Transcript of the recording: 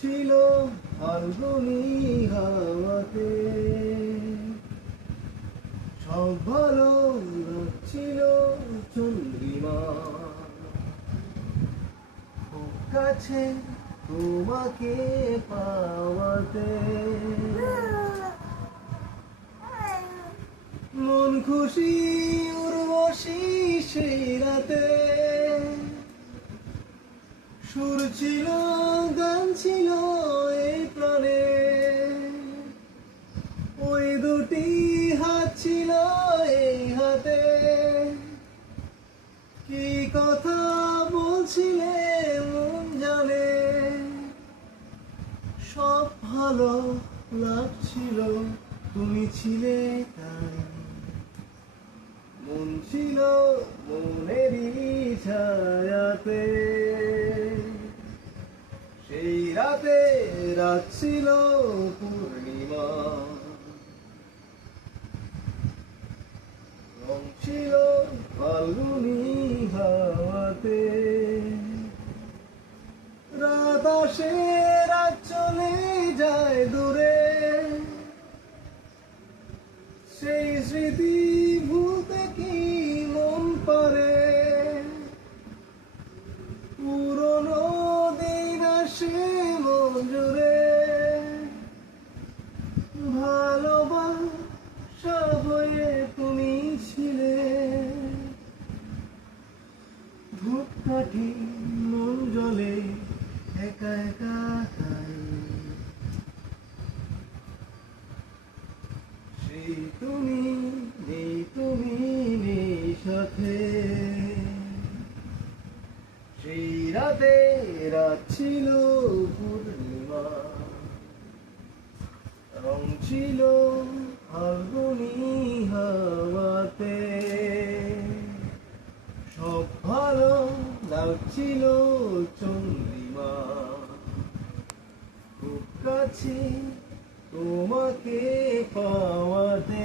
ছিল ফাল্গুনি হাওয়াতে, সব ভালো লাগছিল চন্দ্রিমা, খুব কাছে তোমাকে পাওয়াতে, মন খুশি উর্বশী সেই রাতে, সুর ছিল গান ছিল এই প্রাণে, ওই দুটি হাত ছিল এই হাতে, কি কথা বলছিলে মন জানে, সব ভালো লাগছিল তুমি ছিলে তাই, মন ছিল মনেরই ছায়াতে, সেই রাতে রাত ছিল পূর্ণিমা, রং ছিল ফাল্গুনি হাওয়াতে, রাত আসে রাত চলে যায় দূরে, সেই স্মৃতি ভুলতে কি মন পারে, পুরনো দিন আসে মন জুড়ে, ভালোবাসা হয়ে তুমি ছিলে, ধূপকাঠি মন জ্বলে একা একা তাই, সেই তুমি নেই সাথে, সেই রাতে রাত ছিল পূর্ণিমা, রং ছিল ফাল্গুনি হাওয়াতে, সব ভালো লাগছিল চন্দ্রিমা, খুব কাছে তোমাকে পাওয়াতে।